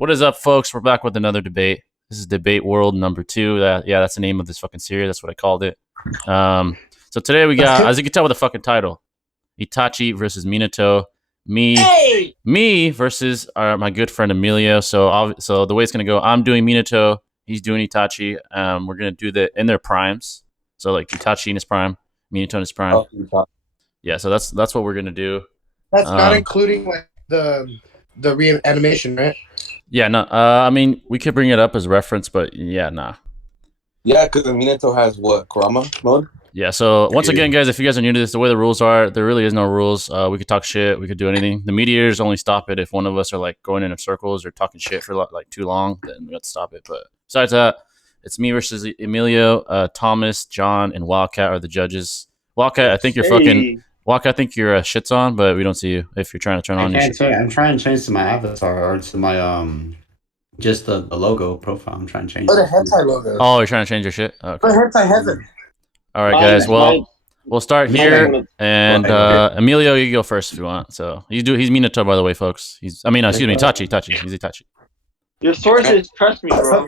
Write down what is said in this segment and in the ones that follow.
What is up, folks? We're back with another debate. This is Debate World number 2. Yeah, that's the name of this fucking series. That's what I called it. So today we got, as you can tell with the fucking title, Itachi versus Minato. Me versus my good friend Emilio. So the way it's gonna go, I'm doing Minato. He's doing Itachi. We're gonna do that in their primes. So like Itachi in his prime, Minato in his prime. Yeah. So that's what we're gonna do. That's not including like the reanimation, right? Yeah, no. I mean, we could bring it up as reference, but yeah, nah. Yeah, because Minato has what? Kurama mode? Yeah, so once again, guys, if you guys are new to this, the way the rules are, there really is no rules. We could talk shit. We could do anything. The meteors only stop it if one of us are like going in circles or talking shit for like too long. Then we have to stop it. But besides that, it's me versus Emilio, Thomas, John, and Wildcat are the judges. Wildcat, I think you're fucking... Wildcat, I think your shit's on, but we don't see you if you're trying to turn on your shit. I'm trying to change to my avatar or to my just the logo profile. I'm trying to change. Or the hentai logo. Oh, you're trying to change your shit? Okay. But hentai hasn't. All right, guys. Well, we'll start here, and Emilio, you go first if you want. So he's Minato, by the way, folks. Excuse me, Itachi. He's Itachi. Your sources trust me, bro.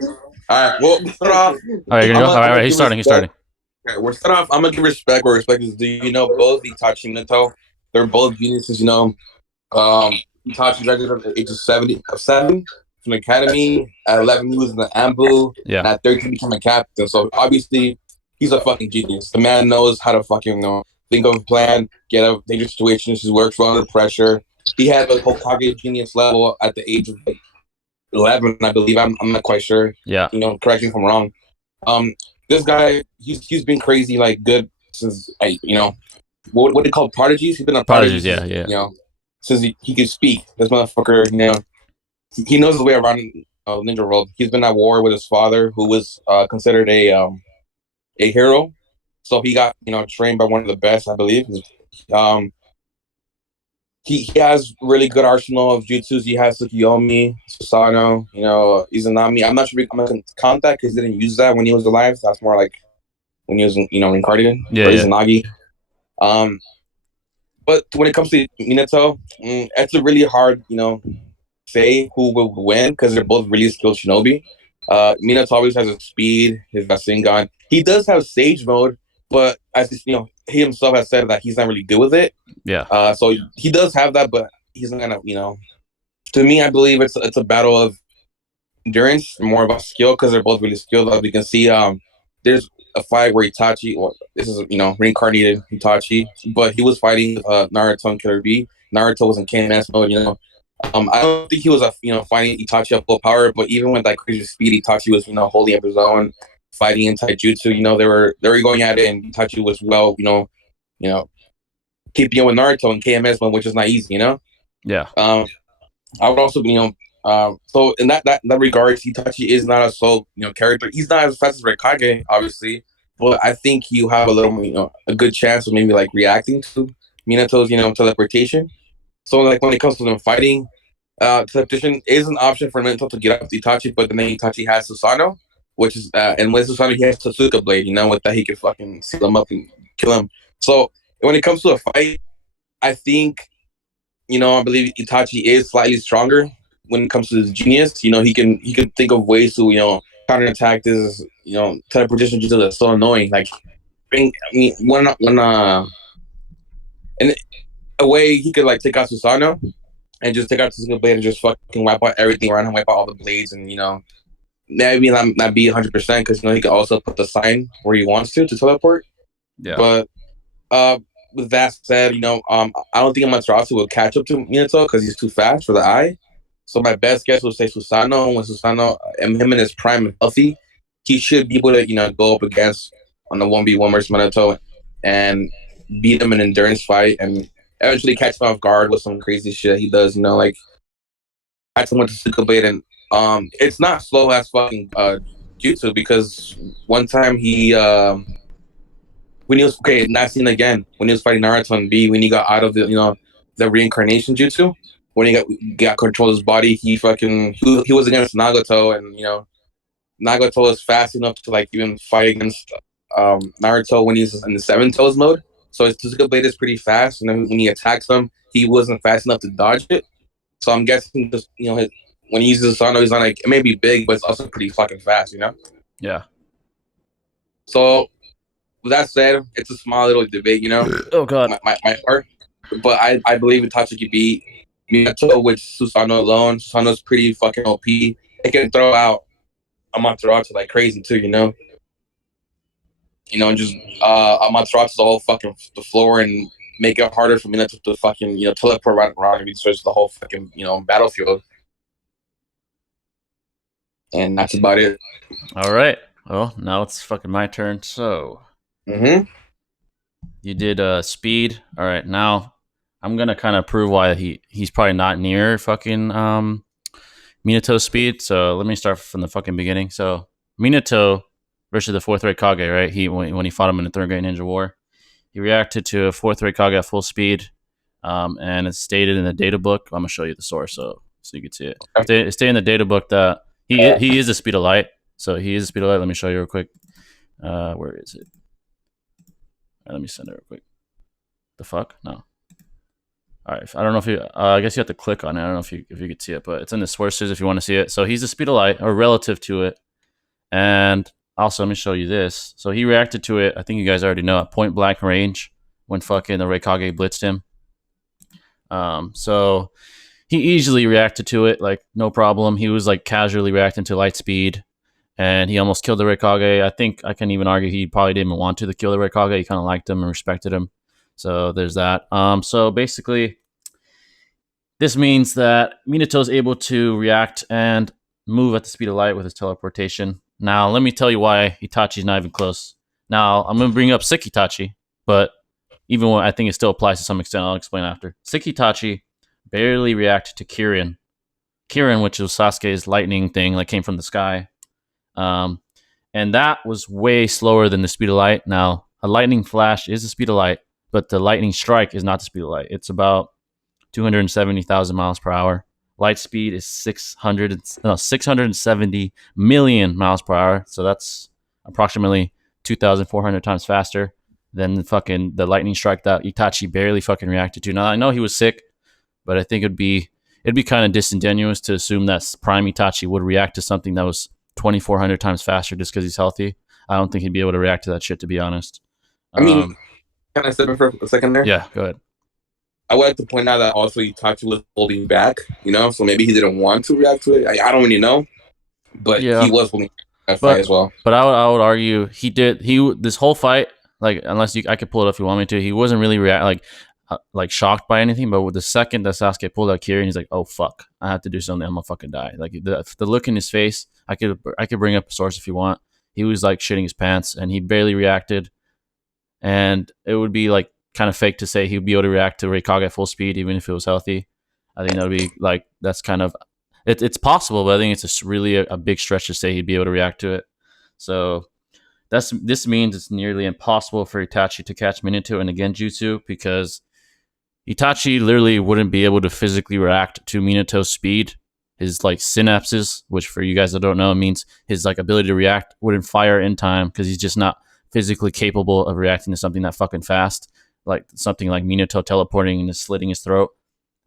All right, well, start off. All right, you're gonna go. All right, he's starting. Okay, we're starting off. I'm gonna give respect where respect is due. You know, both Itachi and Minato, they're both geniuses. You know, Itachi graduated at the age of 7 from the academy. At 11, he was in the Ambu. Yeah. And at 13, he became a captain. So obviously, he's a fucking genius. The man knows how to fucking think of a plan, get out of dangerous situations. He works well under pressure. He had the Hokage genius level at the age of like 11, I believe. I'm not quite sure. Yeah. You know, correct me if I'm wrong. This guy, he's been crazy, like good since what they call prodigies. He's been a prodigy. Yeah. You know, since he could speak. This motherfucker, you know, he knows his way around ninja world. He's been at war with his father, who was considered a hero. So he got trained by one of the best, I believe. He has really good arsenal of jutsus. He has Tsukiyomi, Susanoo, Izanami. I'm not sure if I'm gonna count that because he didn't use that when he was alive. So that's more like when he was, reincarnated. Yeah. Izanagi. But when it comes to Minato, it's a really hard, say who will win because they're both really skilled shinobi. Minato always has his speed, his Rasengan. He does have Sage mode, but as he himself has said that he's not really good with it. Yeah. So he does have that, but he's not gonna, To me, I believe it's a battle of endurance, more about skill, because they're both really skilled. As we can see, there's a fight where Itachi, this is reincarnated Itachi, but he was fighting Naruto and Killer B. Naruto was in KMS mode, I don't think he was fighting Itachi at full power, but even with that crazy speed, Itachi was holding up his own, fighting in taijutsu. They were going at it, and Itachi was keeping up with Naruto and KMS mode, which is not easy, Yeah. I would also so in that regards, Itachi is not a slow character. He's not as fast as Raikage, obviously, but I think you have a little a good chance of maybe like reacting to Minato's teleportation. So like when it comes to them fighting, teleportation is an option for Minato to get up to Itachi, but then Itachi has Susanoo, which is and with Susanoo he has Totsuka Blade. With that he can fucking seal him up and kill him. So when it comes to a fight, I think I believe Itachi is slightly stronger when it comes to his genius. He can think of ways to counterattack this teleportation just that's so annoying. Like in a way he could like take out Susanoo and just take out Tsukuyomi Blade and just fucking wipe out everything around him, wipe out all the blades, and maybe not be 100% because he can also put the sign where he wants to teleport. Yeah. But with that said, I don't think Amaterasu will catch up to Minato because he's too fast for the eye. So my best guess would say Susanoo. When Susanoo and him in his prime and healthy, he should be able to go up against on the 1v1 versus Minato and beat him in an endurance fight and eventually catch him off guard with some crazy shit he does. Like catch him with the Tsukuyomi Blade, and it's not slow as fucking jutsu because one time he when he was not seen again when he was fighting Naruto and B, when he got out of the the reincarnation jutsu, when he got control of his body, he was against Nagato, and Nagato was fast enough to like even fight against Naruto when he's in the Seven Toes mode. So his Tsukuyomi Blade is pretty fast, and then when he attacks him, he wasn't fast enough to dodge it. So I'm guessing just when he uses Susano, he's not like it may be big, but it's also pretty fucking fast, Yeah. So with that said, it's a small little debate, Oh god. my part. But I believe Itachi could beat Minato with Susano alone. Susano's pretty fucking OP. It can throw out Amaterasu like crazy too, and just Amaterasu the whole fucking the floor and make it harder for Minato to fucking teleport around and search the whole fucking battlefield. And that's about it. All right. Well, now it's fucking my turn. So you did speed. All right. Now I'm gonna kind of prove why he's probably not near fucking Minato's speed. So let me start from the fucking beginning. So Minato versus the fourth Ray Kage, right? When he fought him in the Third Great Ninja War, he reacted to a fourth Ray Kage at full speed, and it's stated in the data book. I'm gonna show you the source so you can see it. It's stated in the data book that he is the speed of light. So he is the speed of light. Let me show you real quick. Where is it? Let me send it real quick. The fuck? No. All right. I don't know if you. I guess you have to click on it. I don't know if you could see it, but it's in the sources if you want to see it. So he's the speed of light, or relative to it. And also, let me show you this. So he reacted to it. I think you guys already know at point blank range when fucking the Raikage blitzed him. So he easily reacted to it, like no problem. He was like casually reacting to light speed, and he almost killed the Raikage. I think I can even argue he probably didn't want to kill the Raikage. He kind of liked him and respected him. So there's that. So basically, this means that Minato is able to react and move at the speed of light with his teleportation. Now, let me tell you why Itachi's not even close. Now, I'm going to bring up Sick Itachi, but even when I think it still applies to some extent, I'll explain after. Sick Itachi barely reacted to Kirin. Kirin, which was Sasuke's lightning thing that came from the sky. And that was way slower than the speed of light. Now, a lightning flash is the speed of light, but the lightning strike is not the speed of light. It's about 270,000 miles per hour. Light speed is 670 million miles per hour. So that's approximately 2,400 times faster than the lightning strike that Itachi barely fucking reacted to. Now, I know he was sick, but I think it'd be kind of disingenuous to assume that Prime Itachi would react to something that was 2,400 times faster just because he's healthy. I don't think he'd be able to react to that shit, to be honest. I mean, can I step in for a second there? Yeah, go ahead. I would like to point out that also Itachi was holding back, so maybe he didn't want to react to it. I don't really know, but he was holding that fight as well. But I would argue he did. This whole fight, like unless I could pull it up if you want me to, he wasn't really like shocked by anything. But with the second that Sasuke pulled out Kirin, he's like, "Oh fuck, I have to do something. I'm gonna fucking die." Like the look in his face, I could bring up a source if you want. He was like shitting his pants, and he barely reacted. And it would be like kind of fake to say he'd be able to react to Raikage at full speed, even if it was healthy. I think that would be like, that's kind of, it's possible, but I think it's really a big stretch to say he'd be able to react to it. So this means it's nearly impossible for Itachi to catch Minato in a Genjutsu, because Itachi literally wouldn't be able to physically react to Minato's speed. His like synapses, which for you guys that don't know, means his like ability to react wouldn't fire in time, because he's just not physically capable of reacting to something that fucking fast, like something like Minato teleporting and slitting his throat.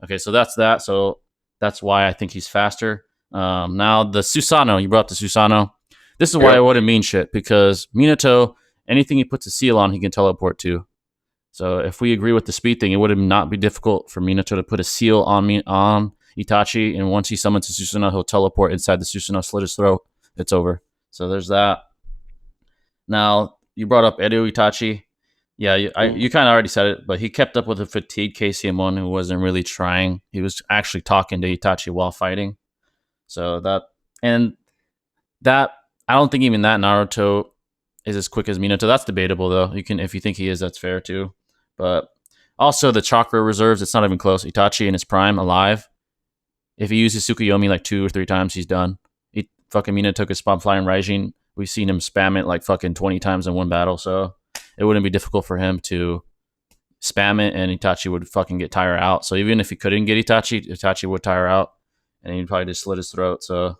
Okay, so that's that. So that's why I think he's faster. Now the Susanoo, you brought up the Susanoo. This is why I wouldn't mean shit, because Minato, anything he puts a seal on, he can teleport to. So if we agree with the speed thing, it would not be difficult for Minato to put a seal on Itachi, and once he summons the Susanoo, he'll teleport inside the Susanoo, slit his throat. It's over. So there's that. Now, you brought up Edo Itachi. Yeah, you kind of already said it, but he kept up with a fatigued KCM1 who wasn't really trying. He was actually talking to Itachi while fighting. So I don't think even that Naruto is as quick as Minato. That's debatable, though. If you think he is, that's fair too. But also the chakra reserves, it's not even close. Itachi in his prime, alive, if he uses Tsukuyomi like 2 or 3 times, he's done. Fucking Minato took his spam flying Raijin. We've seen him spam it like fucking 20 times in one battle, so it wouldn't be difficult for him to spam it, and Itachi would fucking get tired out. So even if he couldn't get Itachi would tire out, and he'd probably just slit his throat. So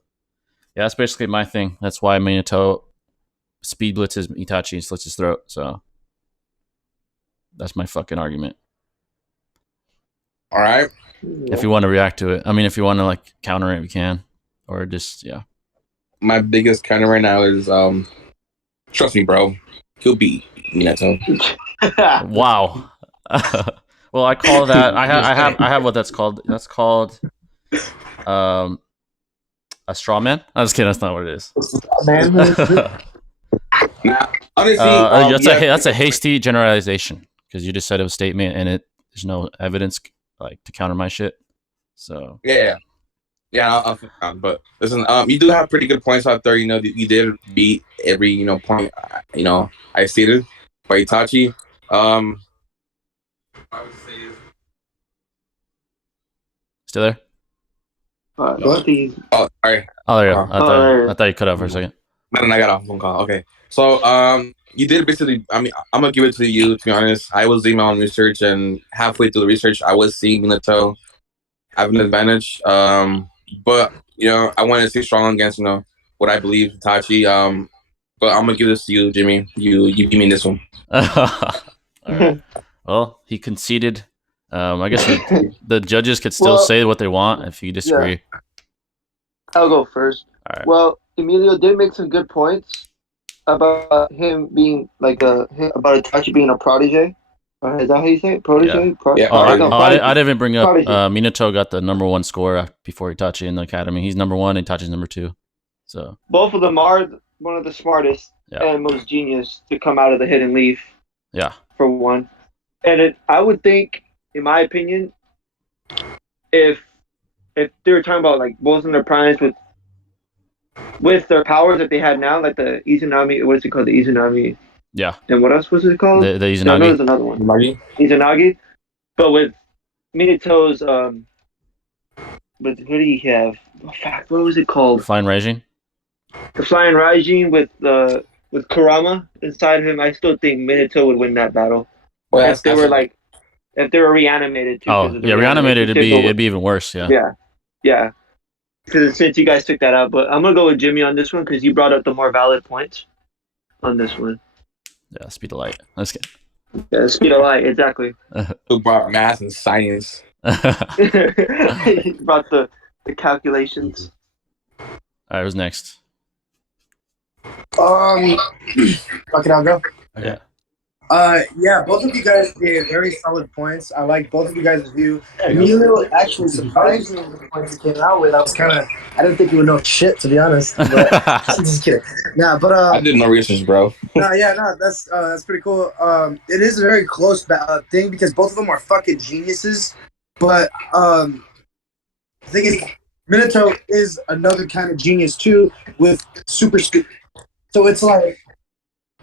yeah, that's basically my thing. That's why Minato speed blitzes Itachi and slits his throat. So that's my fucking argument. All right. If you want to react to it. I mean, if you want to like counter it, we can. or just yeah. My biggest counter right now is trust me, bro. He'll beat Minato. Wow. Well, I call that. I have what that's called. That's called um a straw man. I'm just kidding. That's not what it is. Man, Now, honestly, That's a hasty generalization because you just said it was a statement and there's no evidence like to counter my shit. So yeah. But listen, you do have pretty good points out there. You know, you did beat every point. I stated by Itachi. I would say is still there? What? oh, sorry. Oh, there you go. Oh, I thought you cut out for a second. And I got off phone call. Okay, so you did basically. I mean, I'm gonna give it to you. To be honest, I was doing my own research, and halfway through the research, I was seeing Minato have an advantage. But I want to stay strong against what I believe Itachi. But I'm gonna give this to you, Jimmy. You give me this one. All right. Well, he conceded. I guess the judges could still say what they want if you disagree. Yeah. I'll go first. All right. Well, Emilio did make some good points about him being about Itachi being a protege. Is that how you say it? Protege? Yeah. I didn't even bring up Prodigy. Minato got the #1 score before Itachi in the academy. He's #1, Itachi's #2. So Both of them are one of the smartest and most genius to come out of the Hidden Leaf. Yeah. For one, and I would think, in my opinion, if they were talking about like both in their primes with their powers that they had now, like the Izanami, what is it called? The Izanami. Yeah. And what else was it called? The Izanagi. No, there's another one. Izanagi. But with Minato's what did he have? Oh, fuck, what was it called? Flying Raijin. The Flying Raijin with Kurama inside of him. I still think Minato would win that battle. Well, if they were reanimated too. Oh, yeah, reanimated it'd be even worse, yeah. Yeah. Since you guys took that out, but I'm gonna go with Jimmy on this one because you brought up the more valid points on this one. Yeah, speed of light. Let's get. Yeah, speed of light, exactly. Who brought math and science? He brought the calculations. All right, who's next? Fucking I'll go. Yeah. Yeah, both of you guys gave very solid points. I like both of you guys' view. Emilio actually surprised me with the points he came out with. I didn't think he would know shit, to be honest. But I'm just kidding. Nah, but I did no research, bro. That's pretty cool. It is a very close thing because both of them are fucking geniuses. But the thing is, Minato is another kind of genius too with super speed. So it's like,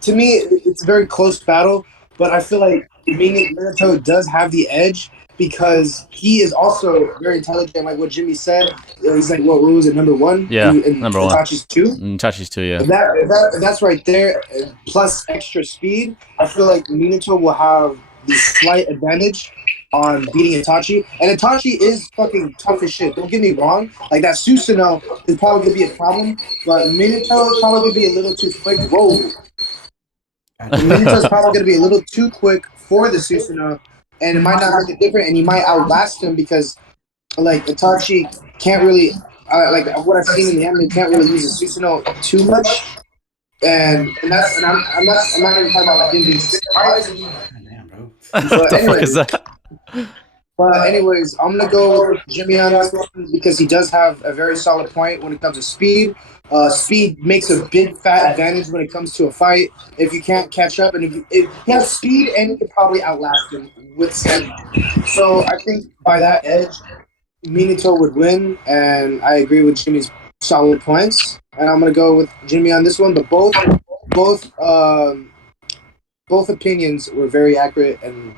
to me, it's a very close battle, but I feel like Minato does have the edge because he is also very intelligent. Like what Jimmy said, he's like, what was it, #1? Yeah, and #1. Itachi's 2? Itachi's 2, yeah. If that's right there, plus extra speed, I feel like Minato will have the slight advantage on beating Itachi. And Itachi is fucking tough as shit. Don't get me wrong. Like that Susanoo is probably going to be a problem, but Minato is probably going to be a little too quick. Whoa. Minato's probably going to be a little too quick for the Susanoo, and it might not make it different, and he might outlast him because, like, Itachi can't really, like what I've seen in the anime, can't really use the Susanoo too much, and I'm not even talking about like him being surprised. What the fuck is that? But anyways, I'm gonna go with Jimmy on this one because he does have a very solid point when it comes to speed. Speed makes a big fat advantage when it comes to a fight. If you can't catch up, and if you have speed, and you can probably outlast him with speed. So I think by that edge, Minato would win, and I agree with Jimmy's solid points. And I'm gonna go with Jimmy on this one. But both opinions were very accurate, and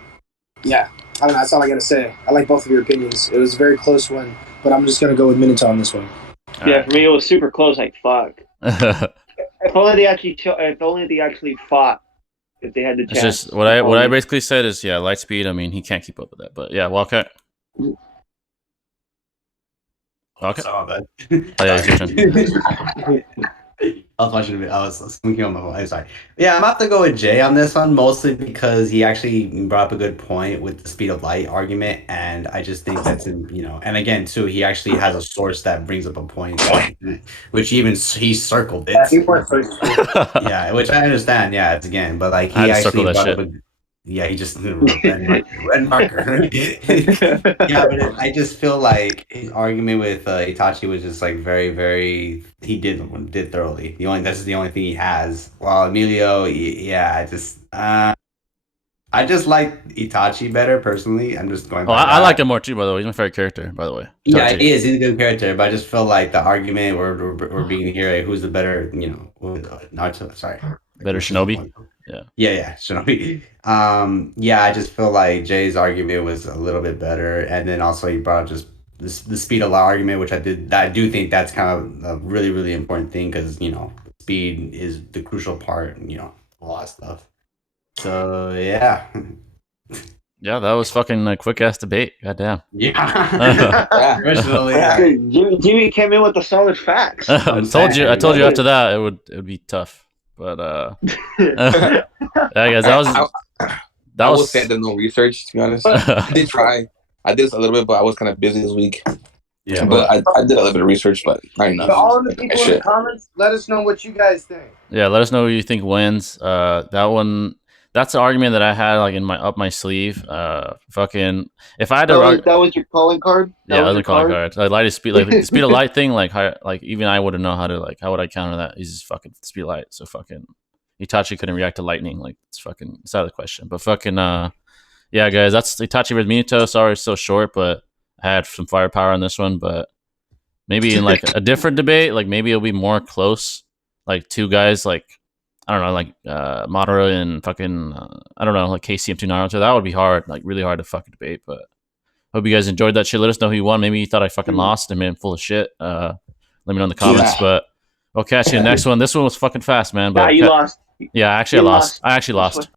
yeah. I don't know, that's all I gotta say. I like both of your opinions. It was a very close one, but I'm just gonna go with Minato on this one. Yeah, for me it was super close. Like fuck. If only they actually fought. If they had the chance. It's just what I basically said is light speed. I mean, he can't keep up with that, but yeah, Wildcat. Okay. Saw that. Oh yeah, it's your turn. was thinking on my phone. I'm sorry. Yeah, I'm about to go with Jay on this one, mostly because he actually brought up a good point with the speed of light argument, and I just think that's and again too, he actually has a source that brings up a point, which even he circled it. Yeah, which I understand. Yeah, it's again, but like I he had to circle actually that brought shit. up he just red marker. Yeah, but I just feel like his argument with Itachi was just like very, very. He did thoroughly. This is the only thing he has. While Emilio, yeah, I just like Itachi better personally. I'm just going. Oh, By I that. like him more too, by the way. He's my favorite character, by the way. Yeah, Itachi. he is. He's a good character, but I just feel like the argument we're being here, like, who's the better, Naruto. Sorry, Better Shinobi. Yeah, Shinobi. Yeah, I just feel like Jay's argument was a little bit better, and then also he brought up just the speed of law argument, which I do think that's kind of a really, really important thing because speed is the crucial part, a lot of stuff. So yeah. Yeah, that was fucking a quick ass debate. Goddamn. Yeah. Personally, Jimmy came in with the solid facts. I told you after that it would be tough. But yeah, guys, I was saying there's no research, to be honest. I did try. I did a little bit, but I was kind of busy this week. Yeah, but I did a little bit of research, but not enough. So all of the people in the comments, let us know what you guys think. Yeah, let us know who you think wins. That's an argument that I had like in my sleeve. Fucking if I had to, that was your calling card. That was my calling card. Like light speed, like the speed of light thing. Like even I wouldn't know how would I counter that? He's just fucking speed of light. So fucking Itachi couldn't react to lightning. Like it's out of the question. But fucking yeah, guys, that's Itachi versus Minato. Sorry, it's so short, but I had some firepower on this one. But maybe in like a different debate, like maybe it'll be more close. Like two guys, like I don't know, like Madara and fucking I don't know, like KCM2 Naruto. That would be hard, like really hard to fucking debate. But hope you guys enjoyed that shit. Let us know who you won. Maybe you thought I fucking lost and man full of shit. Let me know in the comments. Yeah. But we'll catch you in the next one. This one was fucking fast, man. But you lost. Yeah, I actually lost.